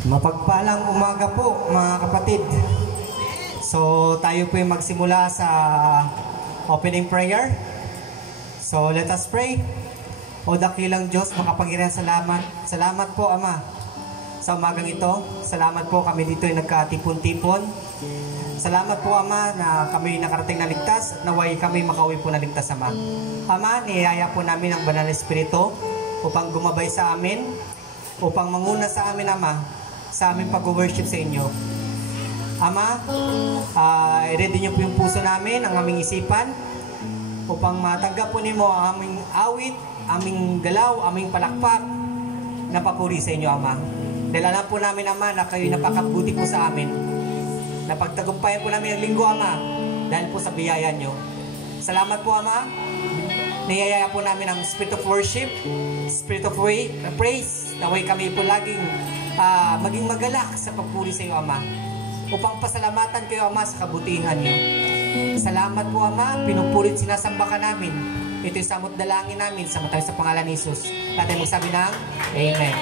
Mapagpalang umaga po mga kapatid. So tayo po yung magsimula sa opening prayer. So let us pray. O dakilang Diyos, makapangyarihan, salamat po Ama sa umagang ito. Salamat po kami dito ay nagkatipon-tipon. Salamat po Ama na kami nakarating na ligtas at naway kami makauwi po na ligtas Ama. Ama, niyaya po namin ang Banal na Espiritu upang gumabay sa amin, upang manguna sa amin Ama, sa aming pag-worship sa inyo. Ama, i-ready niyo po yung puso namin, ang aming isipan, upang matanggap po niyo ang aming awit, aming galaw, aming palakpak na papuri sa inyo, Ama. Dahil alam po namin, Ama, na kayo napakabuti po sa amin. Napagtagumpayan po namin ang linggo, Ama, dahil po sa biyaya niyo. Salamat po, Ama. Niyayaya po namin ang spirit of worship, spirit of praise, naway kami po laging maging magalak sa pagpuri sa iyo, Ama, upang pasalamatan kayo, Ama, sa kabutihan niyo. Salamat po, Ama, pinupurit sinasamba ka namin. Ito'y samot dalangin namin sa pangalan ni Jesus. Natin magsabi ng Amen.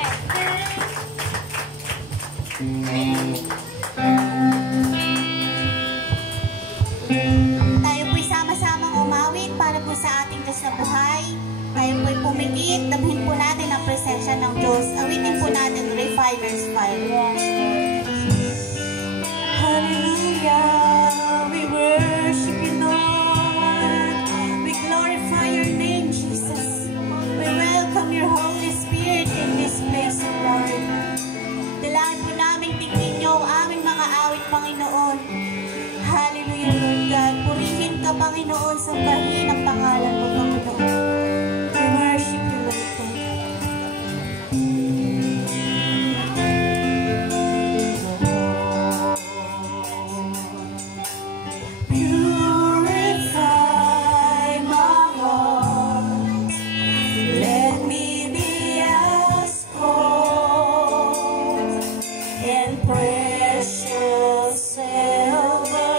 Tayo po'y sama-samang umawit para po sa ating Diyos na buhay. Tayo po'y pumikit, damhin po natin ang presensya ng Diyos. Awitin po natin Reviver's Fire. Hallelujah, we worship you, Lord. We glorify your name, Jesus. We welcome your Holy Spirit in this place, Lord. Dalangin po namin tingin niyo ang aming mga awit, Panginoon. Hallelujah, Lord God. Purihin ka, Panginoon, sa bahin ang pangalan mo, Panginoon. We worship you, Lord God. Purify my heart. Let me be as gold and precious silver.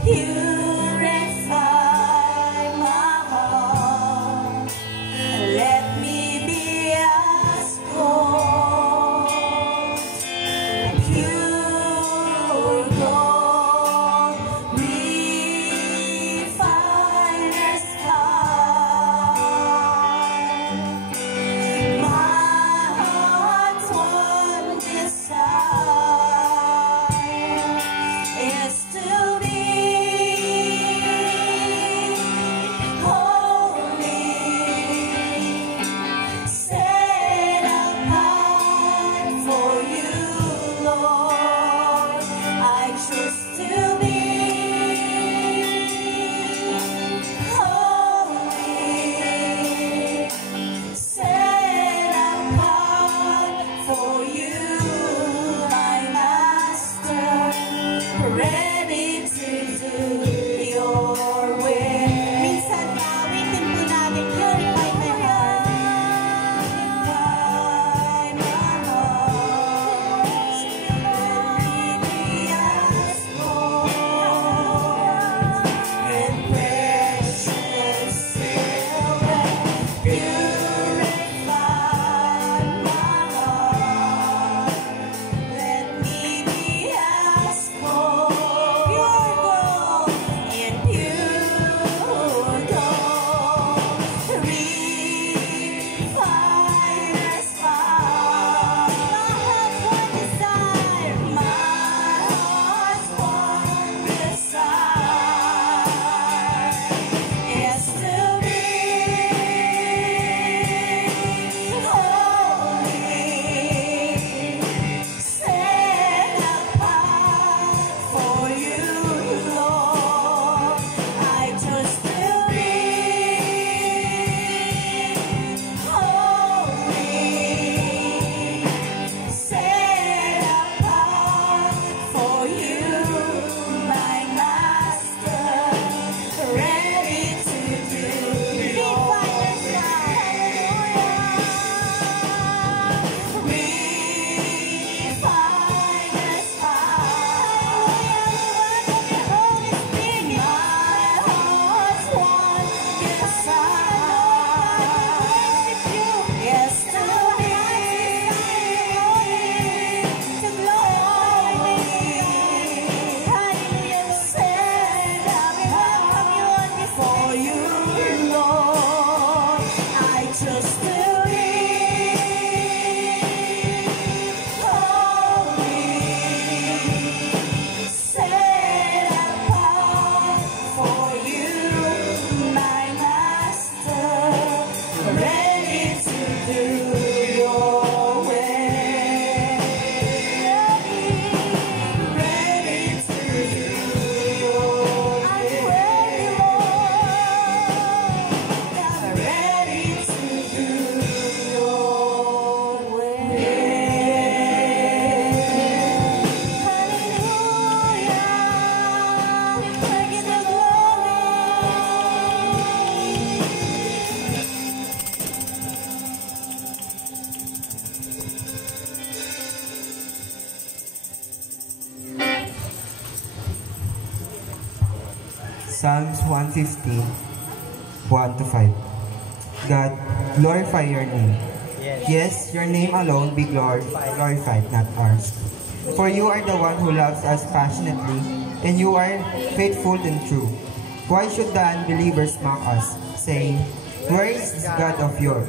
Purify my Psalms 115, 1 to 5. God, glorify your name. Yes, your name alone be glorified, not ours. For you are the one who loves us passionately, and you are faithful and true. Why should the unbelievers mock us, saying, where is this God of yours?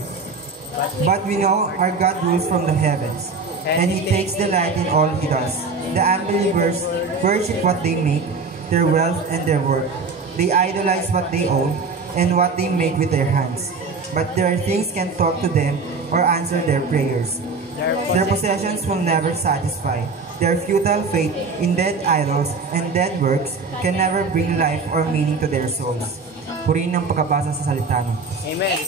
But we know our God rules from the heavens, and He takes delight in all He does. The unbelievers worship what they make, their wealth and their work. They idolize what they own and what they make with their hands. But their things can talk to them or answer their prayers. Their possessions will never satisfy. Their futile faith in dead idols and dead works can never bring life or meaning to their souls. Purihin ang pagkabasa sa salita ng Amen.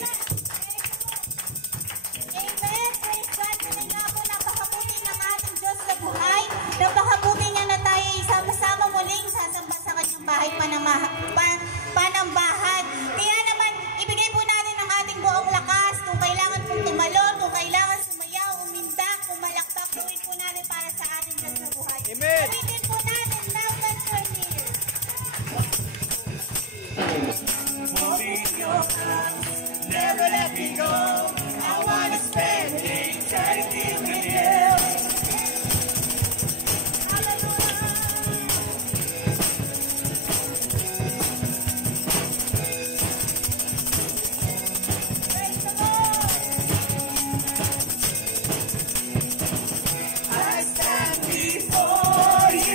Amen. Praise God. Tuloy nga po, napakabuti ng ating Diyos sa buhay. Napakabuti niya na tayo isama-sama muling sasamba sa kanyang bahay panambahan. Kaya naman, ibigay po natin ang ating buong lakas. Kung kailangan pong tumalon, kung kailangan sumayaw, umindak, kumalakpak, gawin po natin para sa ating Diyos sa buhay. Amen. Gawin po natin, loud and clear. Never let me go. I wanna spend eternity with you. I stand before you.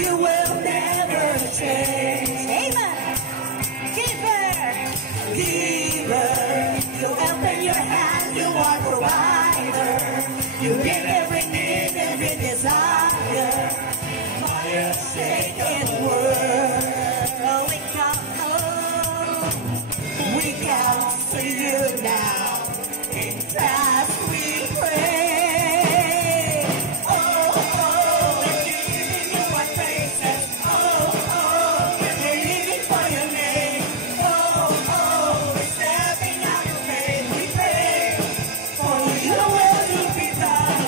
You will never change. Amen. Giver. Giver, you open your hand, you are provider. You give every need, every desire. By a shaken word, Oh, we come home. we come to you now. In trust we pray. Oh, we're giving you our praises. Oh, we're living for your name. Oh, we're stepping out in faith. We pray for your will to be done.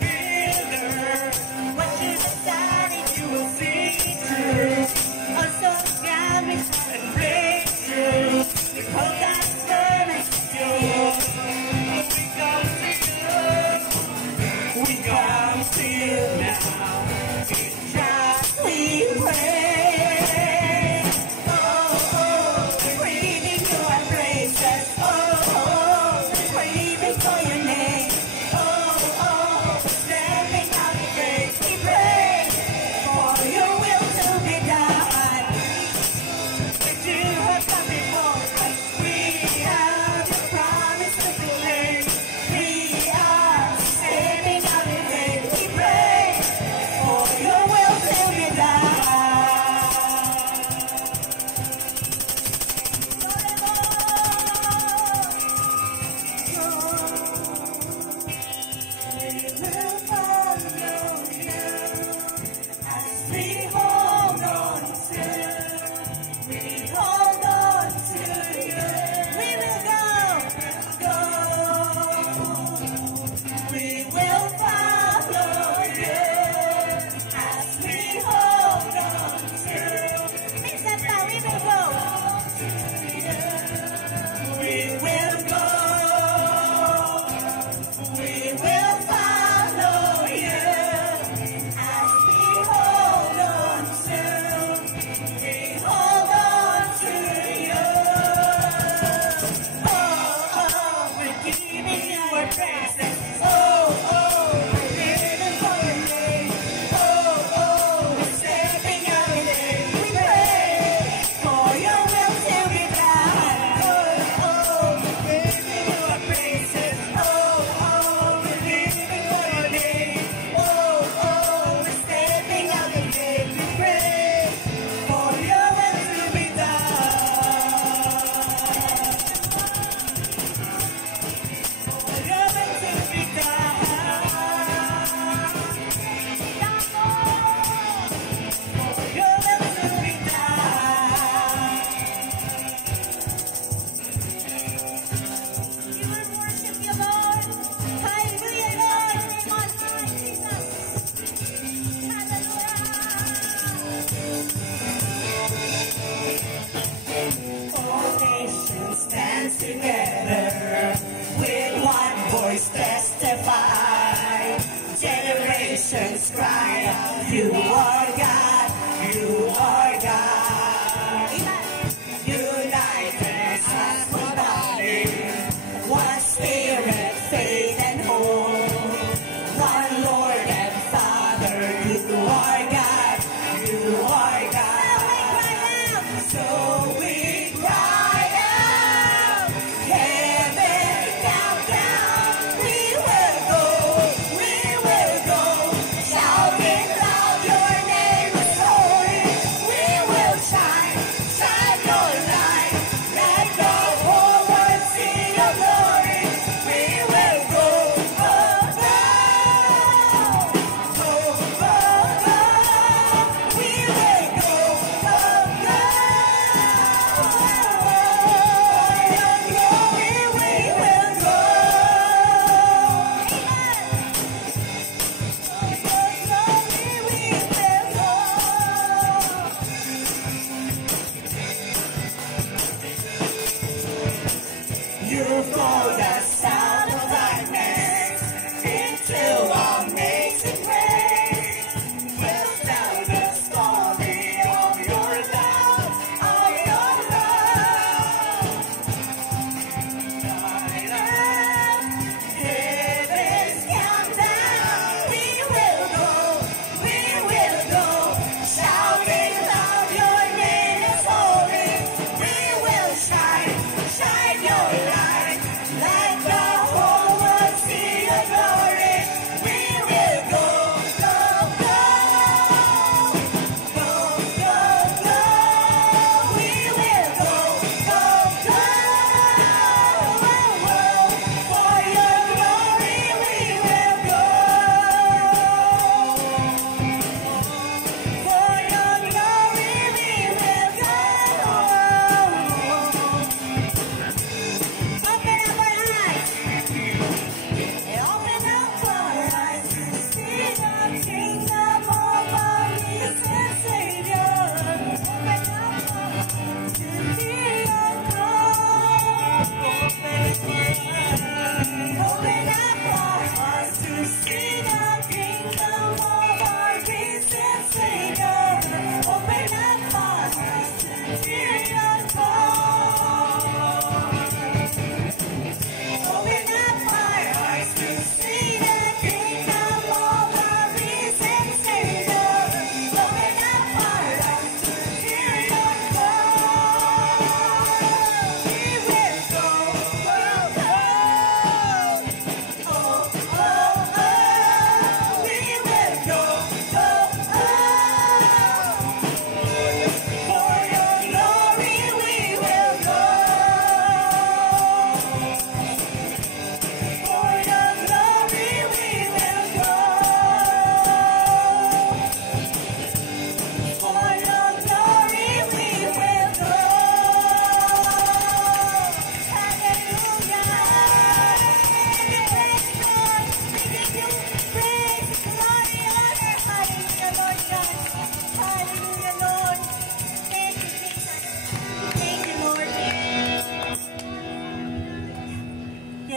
Builder, what you decided you will see through. Also, God, we And breakthrough. We hold that service to you. We come to you. We come to you now. In trust we pray. Oh, we're giving you our praises. Oh, we're living for your name. Oh, stepping out in faith. We pray for your will to be done. That you have come before us. We have your promise to proclaim. We are stepping out in faith. We pray for your will to be done. We will follow you as we hold on to. We hold on to you. We will go. We will follow you as we hold on to. Mix that now, we will go. We will go. We will follow you as we hold on to. We hold on to you. We're giving you our praises. We're living for your name. We're stepping out in faith. We pray for your will to be done. We're giving you our praises. We're living for your name. We're stepping out in faith. We pray for your will to be done. Your will to be done. Your will to be done. We will worship you, Lord. Hallelujah, Lord. On high, Jesus. Hallelujah. All nations stand together with one voice testify. Generations cry out, you are God, you are God. United as one body, one spirit, faith and hope. One Lord and Father, you are God, you are God. So we cry out, heaven down, down. We will go, shouting loud, your name is holy. We will shine, shine your light, let the whole world see your glory. We will go, go, go, go, go, go. We will go, go, go. You called us out of darkness into amazing grace. We'll tell the story of your love, of your love. Guide us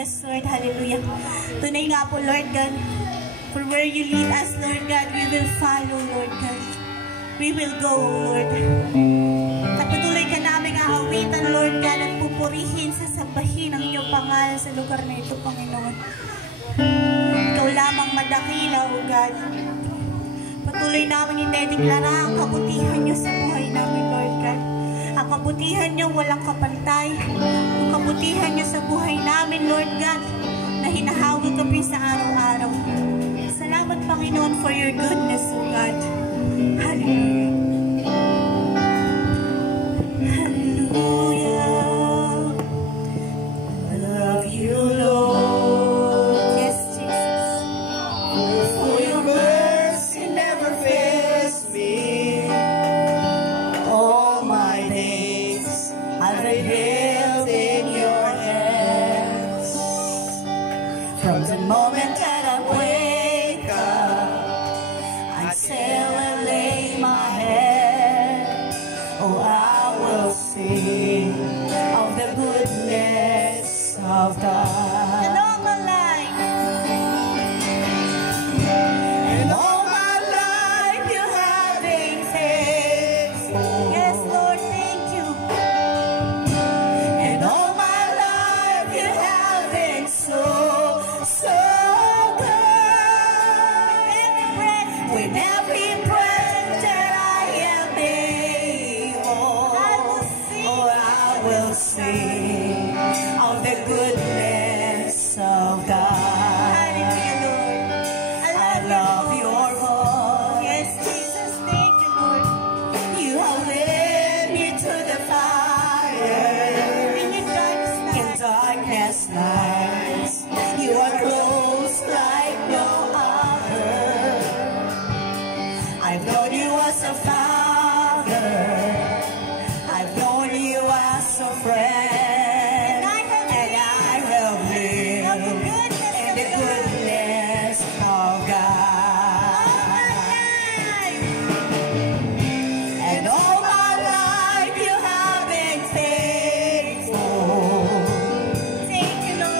Yes, Lord. Hallelujah. Tunay nga po, Lord God, for where you lead us, Lord God, we will follow, Lord God. We will go, Lord. At patuloy ka namin aawitan, Lord God, at pupurihin, sasambahin ang iyong pangalan sa lugar na ito, Panginoon. Ikaw lamang madakila, O God. Patuloy namin itedeklara ang kabutihan niyo sa buhay namin, Lord God. Ang kabutihan niyo walang kapantay. Ang kabutihan niyo sa buhay namin, Lord God, na hinahawag kami sa araw-araw. Salamat, Panginoon, for your goodness, O God. Hallelujah. Hallelujah. I love you, Lord. Yes, Jesus. For your mercy never fails me. All my days I've been held in your hands. From the moment that I wake up until I lay my head, oh, I will sing of the goodness of God. And all my life, And all my life you have been faithful. yes, Lord, thank you. And all my life you have been so, so good. With every breath that I am able, oh, I will sing of the goodness of God. Hallelujah, Lord. I love your voice. Yes, Jesus, thank you, Lord. You have led me to the fire. In your darkest In night, darkness nights, you are close like no other. I've known you as a father. I've known you as a friend. And I have lived in the goodness of God. And all my life you have been faithful. thank you, Lord.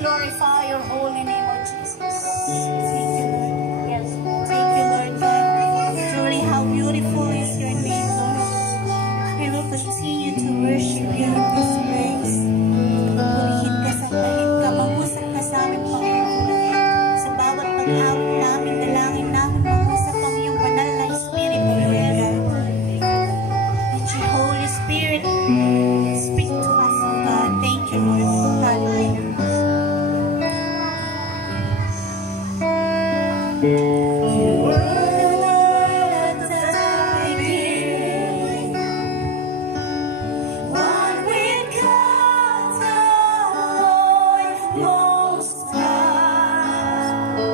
glorify your holy name, O Jesus. Thank you, Lord. Yes. Thank you, Lord God. Truly, how beautiful is your name, Lord. We will continue to worship you in this place. Purihin ka sa tahid ka, mangusap ka sa amin, Panginoon. Sa bawat pag-awit namin, dalangin namin, mangusap ang iyong banal na Espiritu, Lord God. Let your Holy Spirit speak to us, O God. Thank you, Lord. Hallelujah. You are the Lord that I give. One with God, the Lord Most High.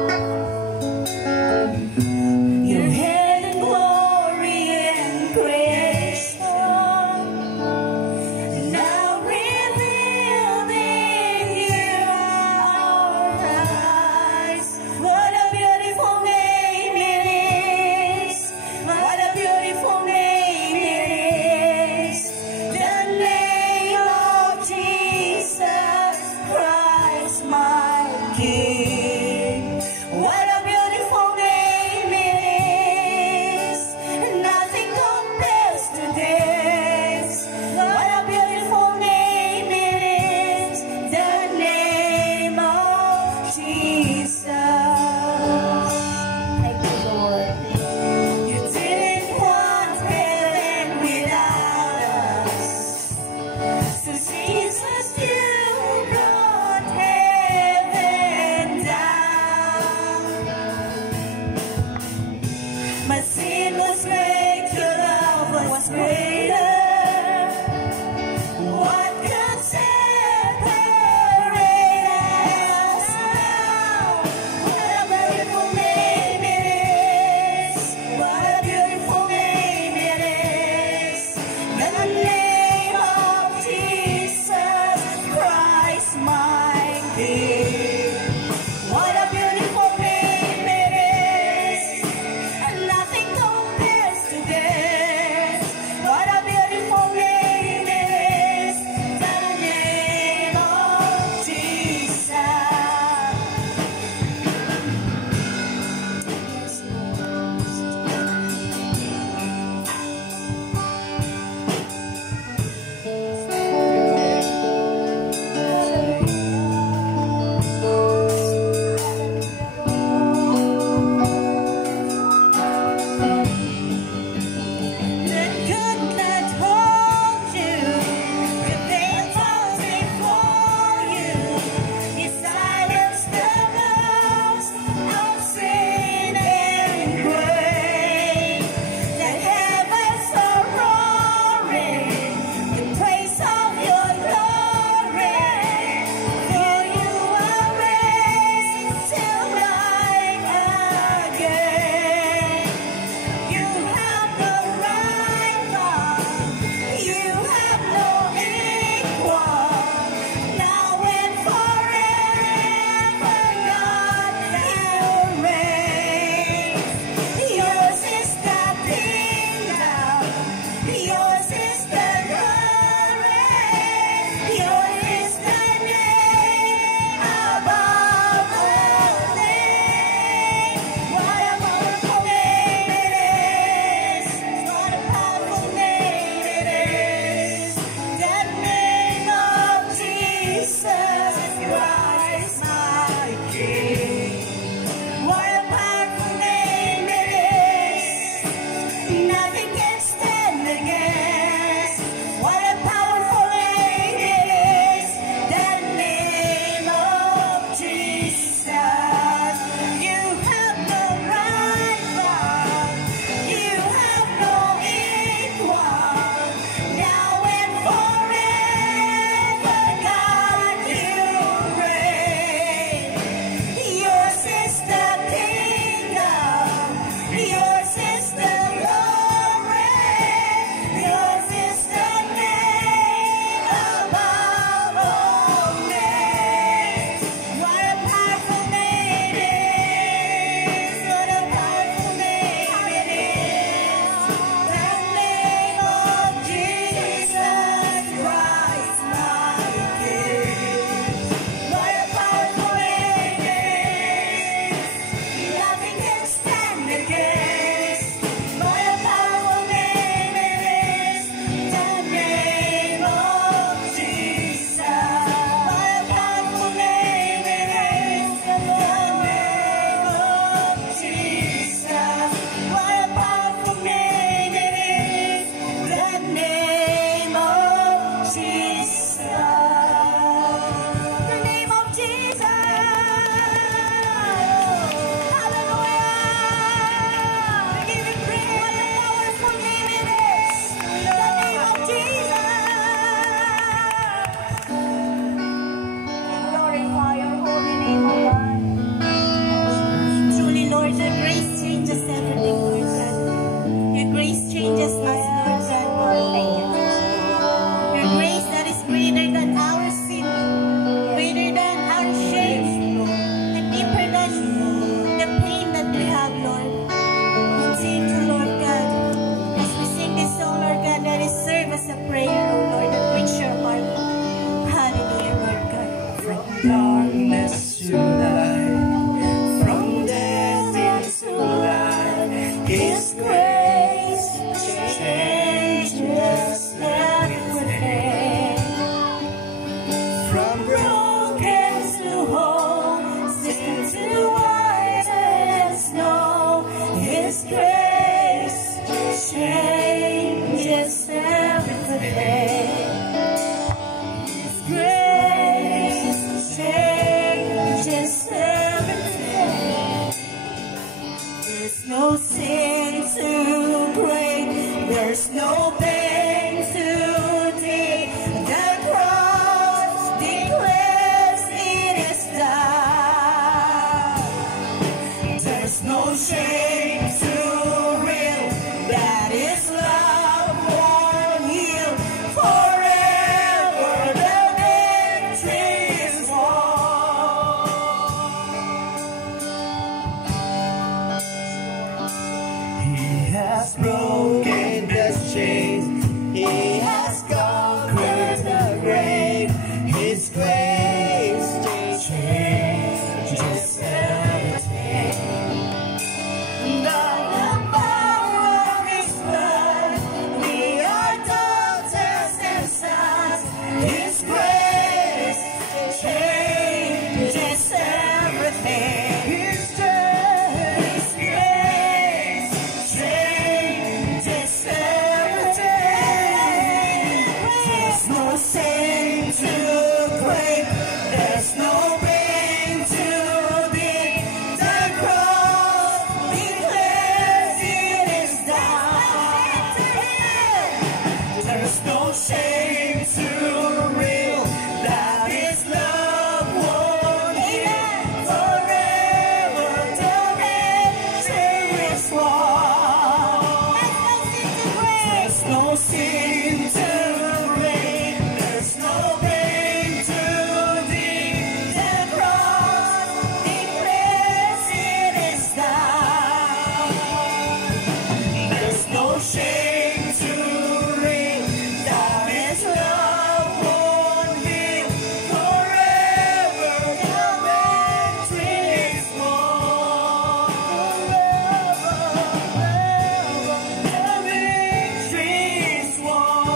Your head in glory and creation, now revealed in your eyes. What a beautiful name it is. What a beautiful name it is. The name of Jesus Christ, my King. What a beautiful name it is. Nothing compares to this. What a beautiful name it is. The name of Jesus. Thank you, Lord. You didn't want heaven without us. So Jesus, you brought heaven down. darkness to light, from death into life. His grace changes everything. From broken to whole, sin to white as snow. His grace changes everything. His grace changes everything. There's no sin too great. There's no pain too deep. The cross declares it is done. There's no shame too real. That is love won't heal. Forever the victory is won. He has broken the chains. He has conquered the grave. His grace changes everything. By the power of His blood, we are daughters and sons. His grace changes everything. His grace changes everything. There's no sin too great. There's no pain too deep. The cross declares it is done. There's no shame too real. That His love won't heal. Forever the victory is won. There's no sin too great. There's no pain too deep. The cross declares it is done. There's no shame too real. That His love won't heal. Forever the victory is won. Forever the victory is won.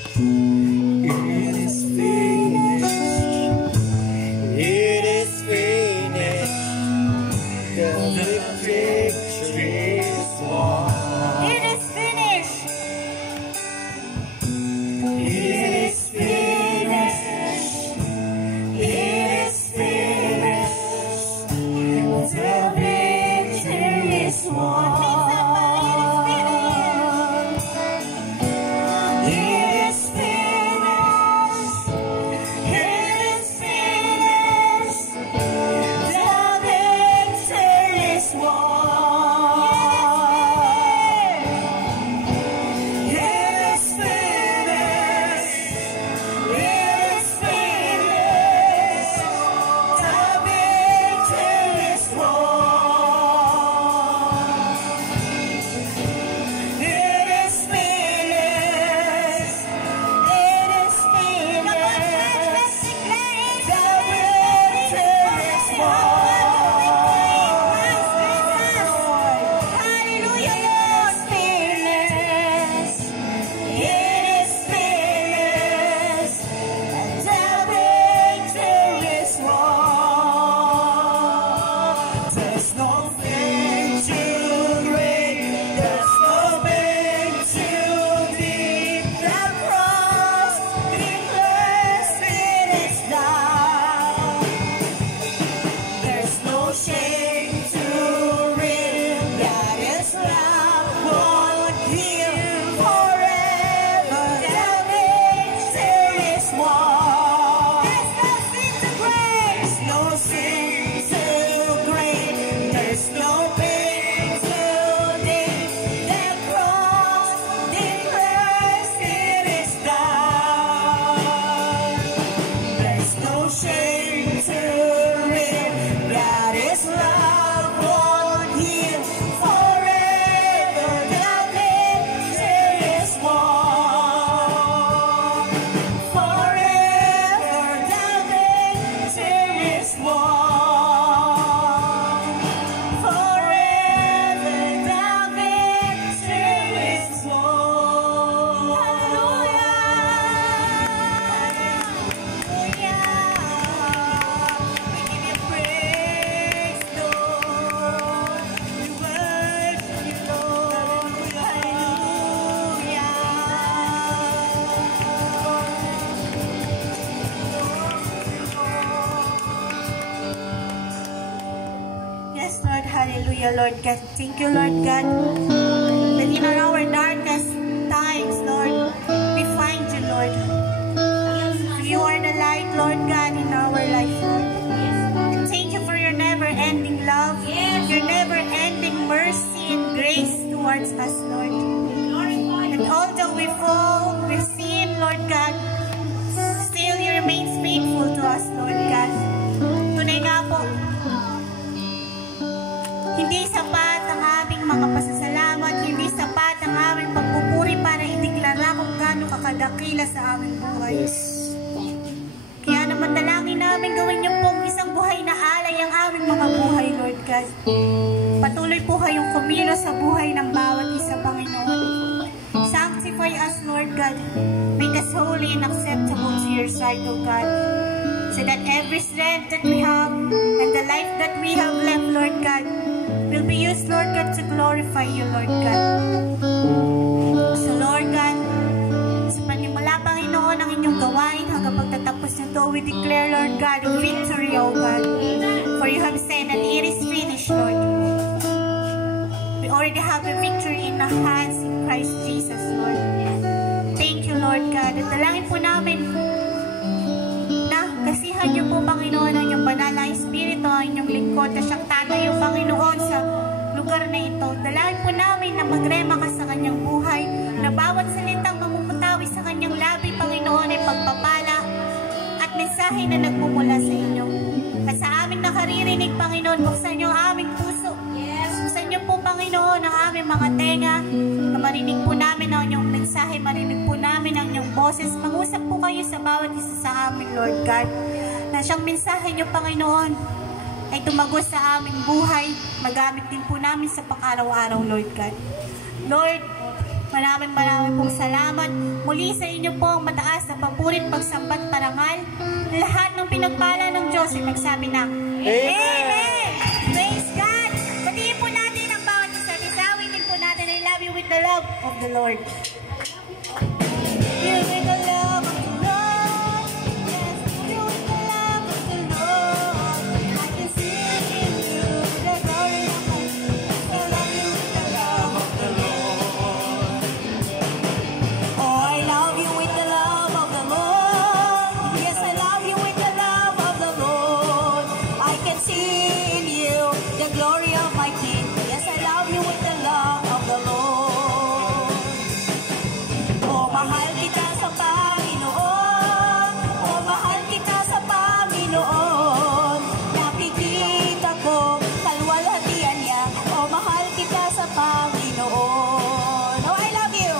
It is finished. It is finished. The victory is won. It is finished. It is finished. It is finished. The victory is won. It is finished. It is finished. The victory is won. It is finished. It is finished. The victory is won. It is finished. It is finished. The victory is won. Hallelujah. It is finished. The victory is won. There's nothing too great. There's no pain too deep. The cross declares it is done. There's no shame too real. That His love won't heal. Forever Hallelujah, Lord God. Thank you, Lord God, that in our darkest times, Lord, we find you, Lord. You are the light, Lord God, in our life, Lord. And thank you for your never-ending love, your never-ending mercy and grace towards us, Lord. And although we fall, we sin, Lord God, still you remain faithful to us, Lord God. Tunay nga po, hindi sapat ang aming mga pasasalamat, hindi sapat ang aming pagpupuri para ideklara kung gaano kakadakila sa aming buhay. Kaya naman dalangin namin gawin niyo pong isang buhay na alay ang aming mga buhay, Lord God. Patuloy po kayong kumilos sa buhay ng bawat isa, Panginoon. Sanctify us, Lord God. Make us holy and acceptable to your sight, O God. So that every strength that we have and the life that we have left, Lord God, will be used, Lord God, to glorify you, Lord God. So, Lord God, sa panimula, Panginoon, ang inyong gawain hanggang pagtatapos nito, we declare, Lord God, victory, O God. For you have said that it is finished, Lord. We already have a victory in our hands in Christ Jesus, Lord. Thank you, Lord God. At dalangin po namin na kasihan niyo po, Panginoon, ang inyong banal na Espiritu, ang inyong lingkod na siyang tatayo, Panginoon, sa lugar na ito. Dalangin po namin na magrema ka sa kanyang buhay, na bawat salitang mamumutawi sa kanyang labi, Panginoon, ay pagpapala at mensahe na nagmumula sa inyo. At sa aming nakaririnig, Panginoon, buksan niyo ang aming puso. Buksan niyo po, Panginoon, ang aming mga tenga, na marinig po namin ang inyong mensahe, marinig po namin ang inyong boses. Mag-usap po kayo sa bawat isa sa amin, Lord God, na siyang mensahe niyo, Panginoon, ay tumagos sa aming buhay, magamit din po namin sa pang-araw-araw, Lord God. Lord, maraming pong salamat. Muli sa inyo po ang mataas na papurit, pagsambat, parangal. Lahat ng pinagpala ng Diyos ay magsabi ng Amen! Praise God! Batiin po natin ang bawat isa't isa. Awitin po natin, I love you with the love of the Lord. You with the love of the Lord. Yes, you with the love of the Lord. I can see in you the glory of my King. I love you with the love of the Lord. Oh, I love you with the love of the Lord. Yes, I love you with the love of the Lord. I can see in you the glory of my King. Yes, I love you with the love of the Lord. Oh, mahal kita sa Panginoon. Oh, mahal kita sa Panginoon. Nakikita ko kalwalhatian niya. Oh, mahal kita sa Panginoon. Oh, I love you.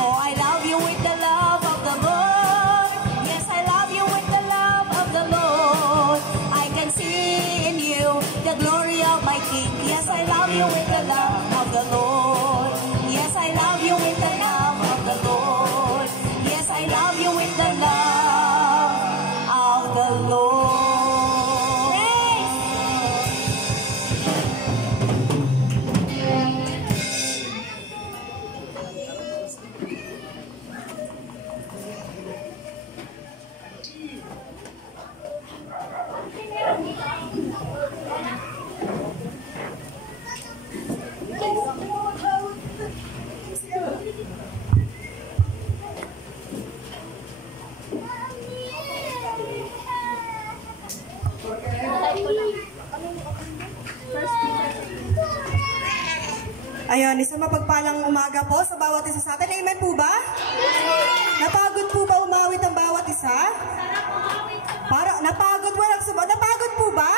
Oh, I love you with the love of the Lord. Yes, I love you with the love of the Lord. I can see in you the glory of my King. Yes, I love you with the love of the Lord. Yes, I love you with the love of the Lord. Yes, I love you with the love of the Lord. Ayun, isang mapagpalang umaga po sa bawat isa sa atin. Amen po ba? Napagod po ba umawit ang bawat isa? Napagod, walang suba. Napagod po ba?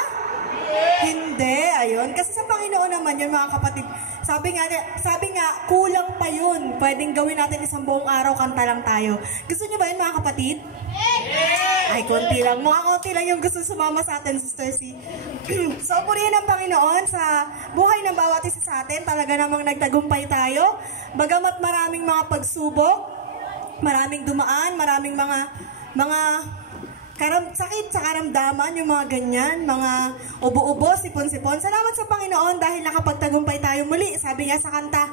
Hindi, ayun. Kasi sa Panginoon naman yun, mga kapatid. Sabi nga, kulang pa yun. Pwedeng gawin natin isang buong araw, kanta lang tayo. Gusto niyo ba yun, mga kapatid? Ay, konti lang. Mga konti lang yung gusto sumama sa atin, Sister C. So, purihin ang Panginoon sa buhay ng bawat isa sa atin. Talaga namang nagtagumpay tayo. Bagamat maraming mga pagsubok, maraming dumaan, maraming mga sakit sa karamdaman, yung mga ganyan, mga ubo-ubo, sipon-sipon. Salamat sa Panginoon dahil nakapagtagumpay tayo muli. Sabi nga sa kanta,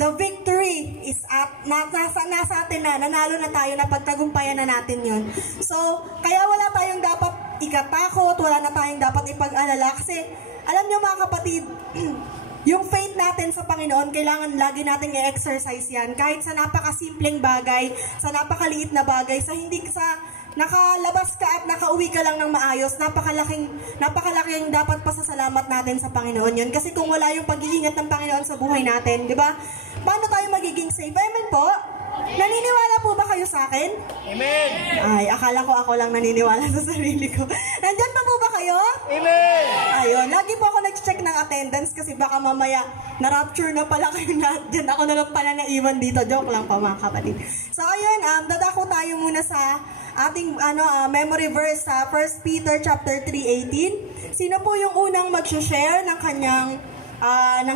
the victory is nasa atin na, nanalo na tayo, napagtagumpayan na natin yun. So, kaya wala tayong dapat ikatakot, wala na tayong dapat ipag-alala kasi Alam niyo mga kapatid, yung faith natin sa Panginoon, kailangan lagi natin i-exercise yan. Kahit sa napakasimpleng bagay, sa napakaliit na bagay, sa hindi sa nakalabas ka at nakauwi ka lang ng maayos, napakalaking dapat pasasalamat natin sa Panginoon yun. Kasi kung wala yung pag-iingat ng Panginoon sa buhay natin, di ba? Paano tayo magiging safe? Amen po? Naniniwala po ba kayo sa akin? Amen! Ay, akala ko ako lang naniniwala sa sarili ko. Nandyan pa po ba kayo? Amen! Ayun, lagi po ako nag-check ng attendance kasi baka mamaya na-rapture na pala kayo na dyan. Ako na lang pala naiwan dito. Joke lang po mga kapatid. So ayun, dadako tayo muna sa ating memory verse sa 1 Peter chapter 3:18. Sino po yung unang mag-share ng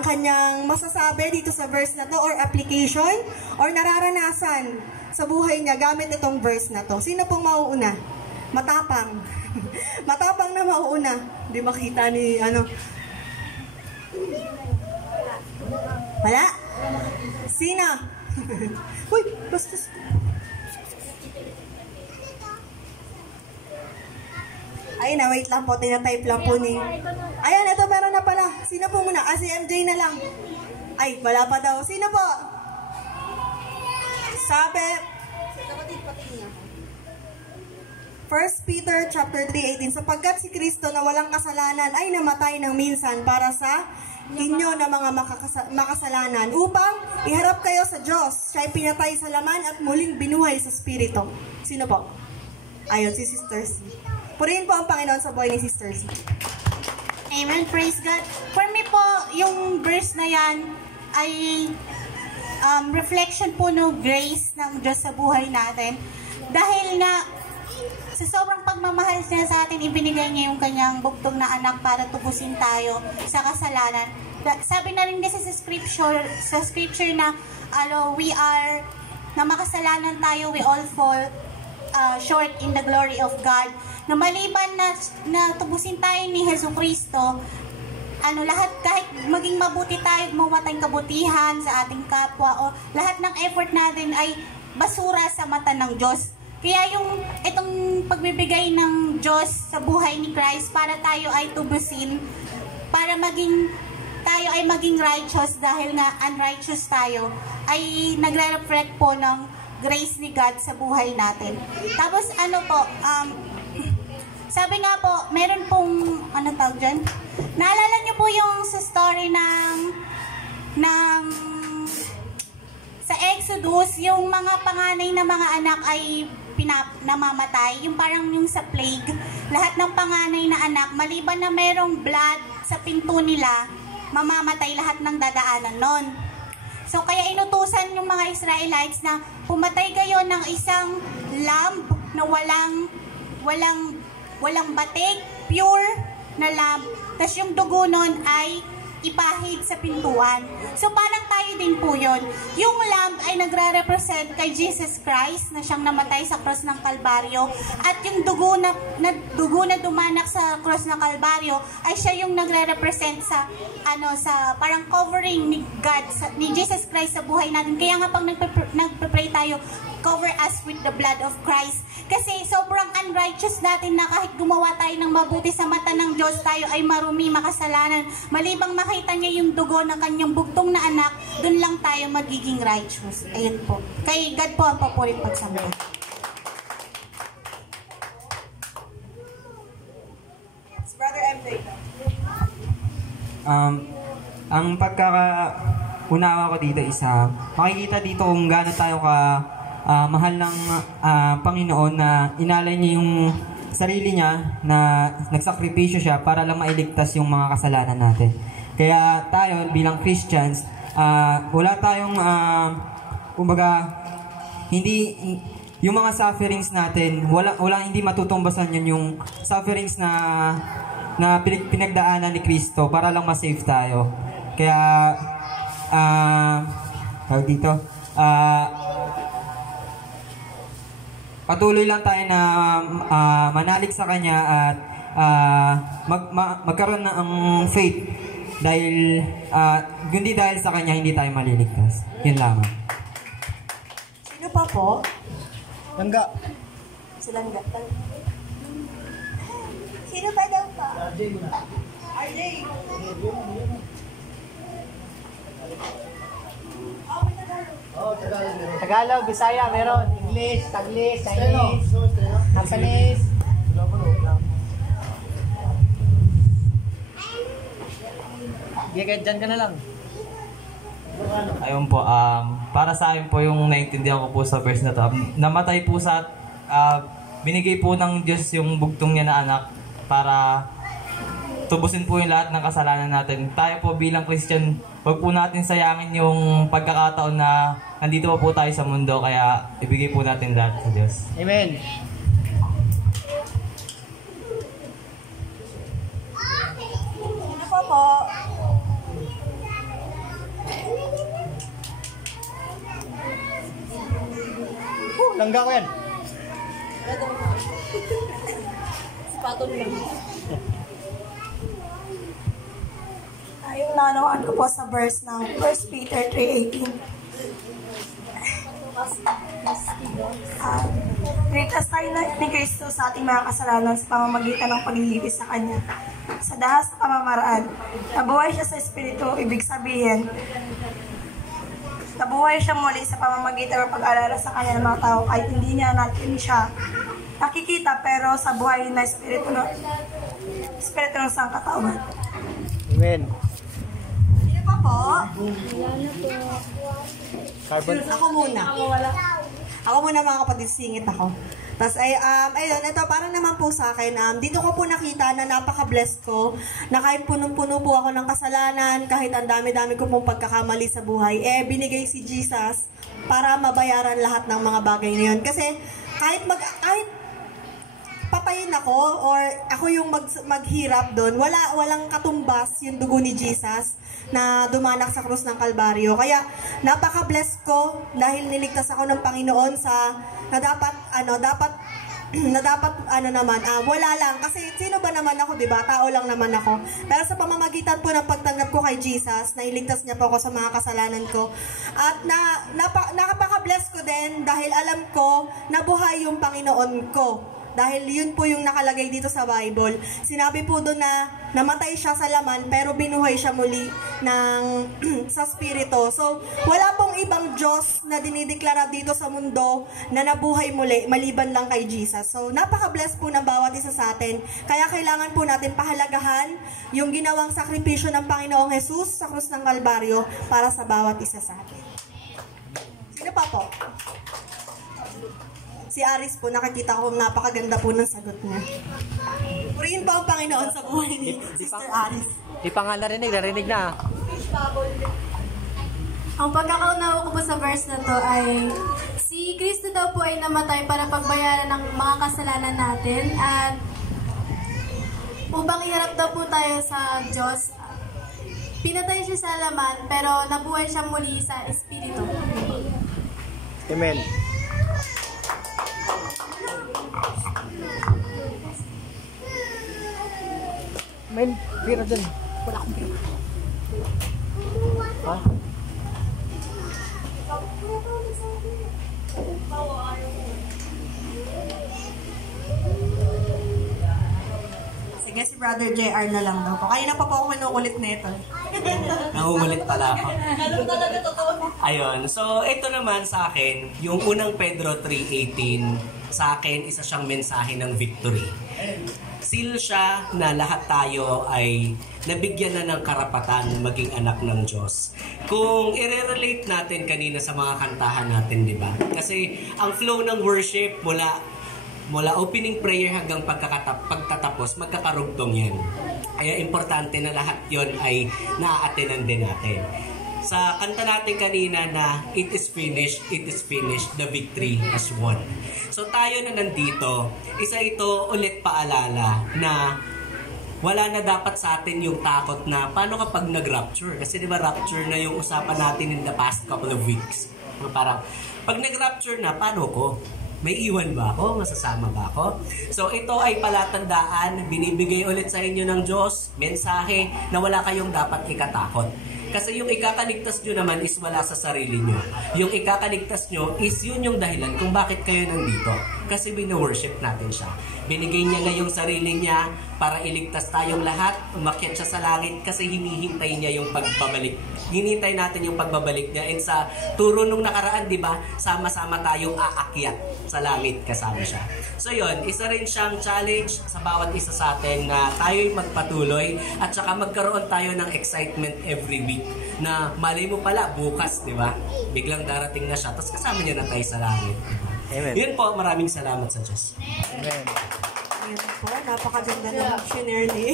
kanyang masasabi dito sa verse na to or application or nararanasan sa buhay niya gamit itong verse na to? Sino pong mauuna? Matapang. Matapang na mauuna. Di makita ni Wala? Sino? Uy, bastos. Ay na, wait lang po. Tinatype lang po ni... Ayan, ito meron na pala. Sino po muna? Si MJ na lang. Ay, wala pa daw. Sino po? Sabi... 1 Peter chapter 3:18, sapagkat si Kristo na walang kasalanan ay namatay ng minsan para sa inyo na mga makasalanan upang iharap kayo sa Diyos. Siya ay pinatay sa laman at muling binuhay sa Espiritu. Sino po? Ayun, si Sister C. Purihin po ang Panginoon sa buhay ni Sister C. Amen. Praise God. For me po, yung verse na yan ay reflection po ng grace ng Diyos sa buhay natin. Dahil nga, sa sobrang pagmamahal niya sa atin, ibinigay niya yung kanyang bugtong na anak para tubusin tayo sa kasalanan. Sabi na rin kasi sa scripture na na makasalanan tayo, we all fall short in the glory of God. Na maliban na tubusin tayo ni Jesucristo, lahat, kahit maging mabuti tayo, gumawa tayong kabutihan sa ating kapwa, o lahat ng effort natin ay basura sa mata ng Diyos. Kaya itong pagbibigay ng Diyos sa buhay ni Christ para tayo ay tubusin, para tayo ay maging righteous dahil nga unrighteous tayo, ay nagre-reflect po ng grace ni God sa buhay natin. Tapos sabi nga po, meron pong, tawag dyan? Naalala niyo po yung sa story sa Exodus, yung mga panganay na mga anak ay namamatay, yung parang yung sa plague, lahat ng panganay na anak, maliban na merong blood sa pinto nila, mamamatay lahat ng dadaanan nun. So kaya inutusan yung mga Israelites na pumatay kayo ng isang lamb na walang batik, pure na lamb, tapos yung dugo nun ay ipahid sa pintuan. So parang tayo din po yun. Yung lamb ay nagre-represent kay Jesus Christ na siyang namatay sa cross ng Kalbaryo, at yung dugo na dumanak sa cross ng Kalbaryo ay siya yung nagre-represent sa parang covering ni God, ni Jesus Christ sa buhay natin. Kaya nga pag nagpe-pray tayo, cover us with the blood of Christ. Kasi sobrang unrighteous natin na kahit gumawa tayo ng mabuti sa mata ng Diyos, tayo ay marumi, makasalanan. Malibang makita niya yung dugo ng kanyang bugtong na anak, dun lang tayo magiging righteous. Ayun po. Kay God po ang papurit pagsamba. Yes, Brother MJ. Ang pagkakaunawa ko dito makikita dito kung gaano tayo mahal ng Panginoon na inalay niya yung sarili niya, na nagsakripisyo siya para lang mailigtas yung mga kasalanan natin. Kaya tayo bilang Christians, wala tayong hindi yung mga sufferings natin, hindi matutumbasan yun yung sufferings na pinagdaanan ni Kristo para lang ma-save tayo. Kaya patuloy lang tayo na manalig sa Kanya at magkaroon ng faith, dahil hindi dahil sa Kanya hindi tayo maliligtas. Yun lamang. Sino pa po? Langga. Si Langga. Sino pa daw pa? Tagalog, Bisaya, meron. English, Taglish, Chinese, Japanese. Dyan ka na lang. Ayun po, para sa akin po yung naintindihan ko po sa verse na to, namatay po binigay po ng Diyos yung bugtong niya na anak para tubusin po yung lahat ng kasalanan natin. Tayo po bilang Christian, huwag po natin sayangin yung pagkakataon na nandito po tayo sa mundo, kaya ibigay po natin lahat sa Diyos. Amen. Ako po. Langga ko yan. Patong lang. Yung nanawaan ko po sa verse ng 1 Peter 3:18. Ligtas tayo ni Kristo sa ating mga kasalanan sa pamamagitan ng paglilibis sa Kanya. Sa dahas na pamamaraan, nabuhay siya sa Espiritu, ibig sabihin, nabuhay siya muli sa pamamagitan ng pag-alala sa Kanya ng mga tao kahit hindi niya natin siya nakikita, pero sa buhay na Espiritu ng sangkatawan. Amen. Sino pa po? Carbon. Ako muna. Ako muna mga kapatid, singit ako. Tapos ayun, ito parang naman po sa akin, dito ko po nakita na napaka-blessed ko, na kahit punong-puno po ako ng kasalanan, kahit ang dami-dami ko pong pagkakamali sa buhay, binigay si Jesus para mabayaran lahat ng mga bagay na yun. Kasi kahit patayin ako or ako yung maghirap doon, walang katumbas yung dugo ni Jesus na dumanak sa krus ng Kalbaryo. Kaya napaka-blessed ko dahil niligtas ako ng Panginoon wala lang. Kasi sino ba naman ako, 'di ba? Tao lang naman ako. Pero sa pamamagitan po ng pagtanggap ko kay Jesus, nailigtas niya po ako sa mga kasalanan ko. At napaka-blessed ko din dahil alam ko na buhay yung Panginoon ko. Dahil yun po yung nakalagay dito sa Bible. Sinabi po doon na namatay siya sa laman pero binuhay siya muli sa spirito. So, wala pong ibang Diyos na dinideklara dito sa mundo na nabuhay muli maliban lang kay Jesus. So, napaka-bless po ng bawat isa sa atin. Kaya kailangan po natin pahalagahan yung ginawang sakripisyo ng Panginoong Jesus sa krus ng Kalbaryo para sa bawat isa sa atin. Sino pa po? Si Aris po, nakakita ko napakaganda po ng sagot niya. Purihin po ang Panginoon sa buhay ni Sister Aris. Di pa nga narinig na. Ang pagkakaunawa ko po sa verse na to ay si Kristo daw po ay namatay para pagbayaran ng mga kasalanan natin at upang iharap daw po tayo sa Diyos. Pinatay siya sa laman pero nabuhay siya muli sa Espiritu. Amen. Men, pira dun. Wala akong pira. Ha? Sige, si Brother JR na lang daw po. Kanina pa po ako kinukulit na ito. Nangungulit pala ako. Ayun. So, ito naman sa akin, yung unang Pedro 3:18, sa akin, isa siyang mensahe ng victory. Seal siya na lahat tayo ay nabigyan na ng karapatan maging anak ng Diyos. Kung i-relate natin kanina sa mga kantahan natin, di ba? Kasi ang flow ng worship mula opening prayer hanggang pagtatapos, magkakarugtong yan. Kaya importante na lahat yon ay naa-attenan din natin. Sa kanta natin kanina na it is finished, the victory has won. So tayo na nandito, isa ito ulit paalala na wala na dapat sa atin yung takot na paano kapag nag-rapture. Kasi di ba rapture na yung usapan natin in the past couple of weeks. Parang pag nag-rapture na, paano ko? May iwan ba ako? Masasama ba ako? So ito ay palatandaan, binibigay ulit sa inyo ng Diyos, mensahe na wala kayong dapat ikatakot. Kasi yung ikakaligtas nyo naman is wala sa sarili nyo. Yung ikakaligtas nyo is yun yung dahilan kung bakit kayo nandito. Kasi bino-worship natin siya. Binigay niya ngayong sarili niya para iligtas tayong lahat. Umakyat siya sa langit kasi hinihintay niya yung pagbabalik. Hinihintay natin yung pagbabalik niya. And sa turo nung nakaraan, di ba, sama-sama tayong aakyat sa langit kasama siya. So yun, isa rin siyang challenge sa bawat isa sa atin na tayo'y magpatuloy at saka magkaroon tayo ng excitement every week. Na malay mo pala, bukas, di ba? Biglang darating na siya, tapos kasama niya na tayo sa langit. Amen. Yun po, maraming salamat sa Diyos. Amen. Ayan po, napakaganda ng share ni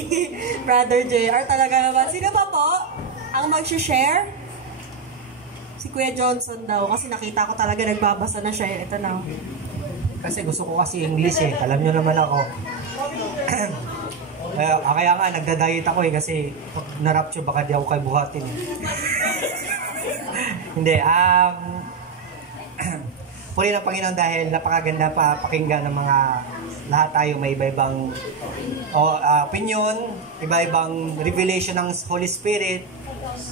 Brother JR. Talaga naman. Sino pa po ang mag-share? Si Kuya Johnson daw. Kasi nakita ko talaga nagbabasa na siya. Ito na. Kasi gusto ko kasi English eh. Alam nyo naman ako. Kaya nga, nagda-diet ako eh. Kasi pag na-rapture, baka di ako kayo buhatin eh. Hindi, puri ng Panginoon dahil napakaganda pa pakinggan ng mga lahat tayo may iba-ibang opinion, iba-ibang revelation ng Holy Spirit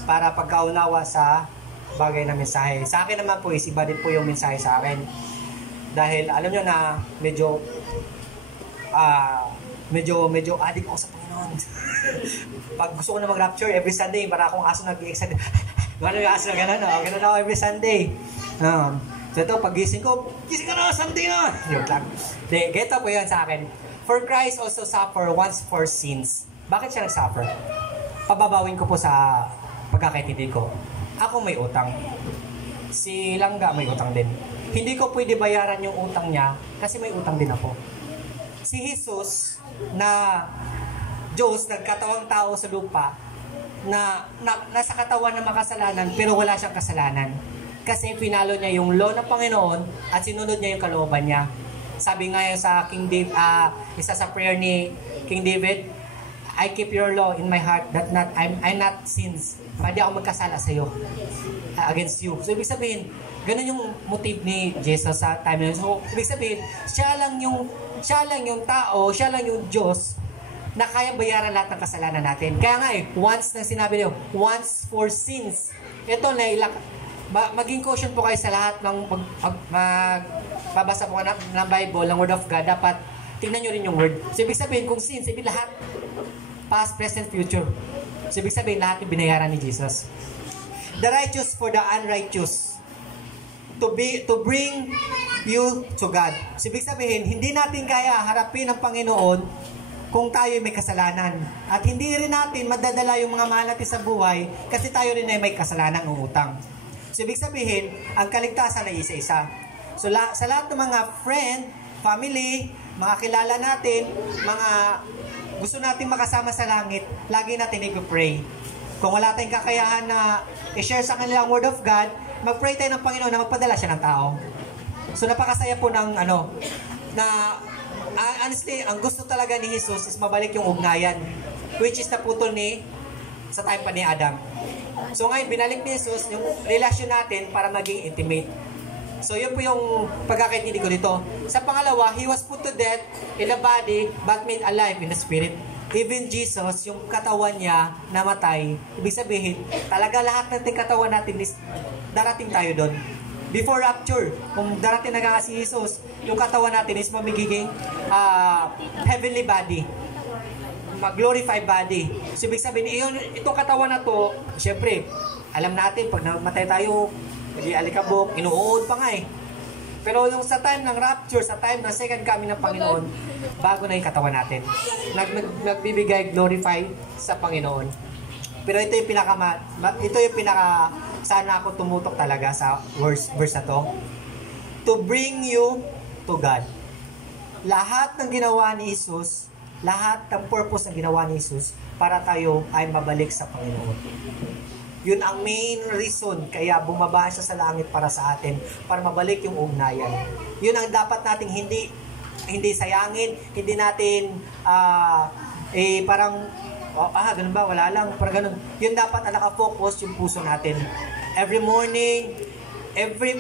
para pagkaunawa sa bagay na mensahe. Sa akin naman po is iba din po yung mensahe sa akin. Dahil alam nyo na medyo addict ako sa Panginoon. Pag gusto ko na mag-rapture every Sunday, para akong aso nag-i-excite. Gano'n yung aso na gano'n, no? Gano'n ako every Sunday. So ito, pag gising ko na, Sunday na! Yun lang. Geto po yan sa akin. For Christ also suffer once for sins. Bakit siya nag-suffer? Pababawin ko po sa pagkakaintindi ko. Ako may utang. Si Langga may utang din. Hindi ko pwede bayaran yung utang niya kasi may utang din ako. Si Jesus na Diyos, nagkatawang tao sa lupa, na nasa katawan ng makasalanan pero wala siyang kasalanan. Kasi pinalo niya yung law ng Panginoon at sinunod niya yung kalooban niya. Sabi nga yun sa King David, isa sa prayer ni King David, I keep your law in my heart that I'm not sins. Hindi ako magkasala sa iyo against you. So ibig sabihin, ganun yung motive ni Jesus sa time na yun. So ibig sabihin, siya lang yung tao, siya lang yung Diyos na kaya bayaran lahat ng kasalanan natin. Kaya nga once na sinabi niyo, once for sins. Ito na maging caution po kayo sa lahat ng magbabasa po ng Bible, ng Word of God, dapat tingnan nyo rin yung Word. So, ibig sabihin, kung sins, ibig lahat, past, present, future. So, ibig sabihin, lahat yung binayaran ni Jesus. The righteous for the unrighteous. To bring you to God. So, ibig sabihin, hindi natin kaya harapin ang Panginoon kung tayo may kasalanan. At hindi rin natin madadala yung mga mahal natin sa buhay kasi tayo rin ay may kasalanan o utang. So, ibig sabihin, ang kaligtasan ay isa-isa. So, sa lahat ng mga friend, family, mga kilala natin, mga gusto natin makasama sa langit, lagi natin i-pray. Kung wala tayong kakayahan na i-share sa kanila ang Word of God, mag-pray tayo ng Panginoon na magpadala siya ng tao. So, napakasaya po ng honestly, ang gusto talaga ni Jesus is mabalik yung ugnayan, which is naputol sa time pa ni Adam. So ngayon, binalik ni Jesus yung relasyon natin para maging intimate. So yun po yung pagkakaintindi ko dito. Sa pangalawa, He was put to death in the body but made alive in the spirit. Even Jesus, yung katawan niya namatay. Ibig sabihin, talaga lahat ng katawan natin is darating tayo doon. Before rapture, kung darating na nga si Jesus, yung katawan natin is mamigiging heavenly body. Glorified body. So, ibig sabihin, itong katawan na to, syempre, alam natin, pag namatay tayo, alikabok, inuud pa nga eh. Pero yung sa time ng rapture, sa time ng second coming ng Panginoon, bago na yung katawan natin. Nagbibigay glorified sa Panginoon. Pero ito yung pinaka sana ako tumutok talaga sa verse na to. To bring you to God. Lahat ng ginawa ni Jesus, lahat ng purpose ng ginawa ni Jesus para tayo ay mabalik sa Panginoon. Yun ang main reason kaya bumaba siya sa langit para sa atin, para mabalik yung ugnayan. Yun ang dapat nating hindi sayangin, hindi natin parang ganun ba, wala lang, parang ganun. Yun dapat na nakafocus yung puso natin. Every morning,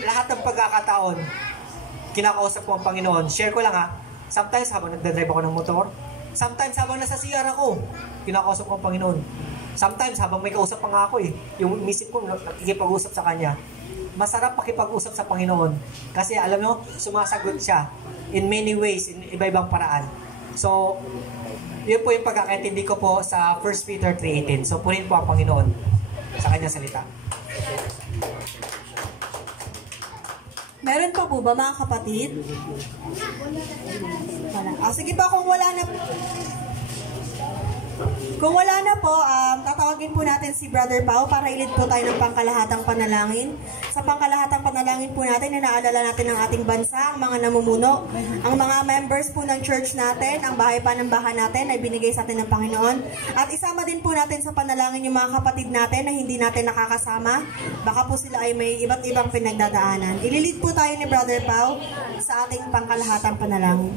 lahat ng pagkakataon, kinakausap ko ang Panginoon. Share ko lang Sometimes habang nagdadrive ako ng motor, sometimes habang nasa CR ako, kinakausap ko ang Panginoon. Sometimes, habang may kausap pa nga ako yung isip ko, nakikipag-usap sa Kanya. Masarap makipag-usap sa Panginoon. Kasi alam mo, sumasagot siya in many ways, in iba-ibang paraan. So, yun po yung pagkakaintindi ko po sa 1 Peter 3:18. So, punin po ang Panginoon sa Kanyang salita. Meron pa po ba mga kapatid? Wala. Sige pa, kung wala na po, tatawagin po natin si Brother Pao para ilid po tayo ng pangkalahatang panalangin. Sa pangkalahatang panalangin po natin, inaalala natin ang ating bansa, ang mga namumuno, ang mga members po ng church natin, ang bahay panambahan natin ay binigay sa atin ng Panginoon. At isama din po natin sa panalangin yung mga kapatid natin na hindi natin nakakasama. Baka po sila ay may iba't ibang pinagdadaanan. Ililid po tayo ni Brother Pao sa ating pangkalahatang panalangin.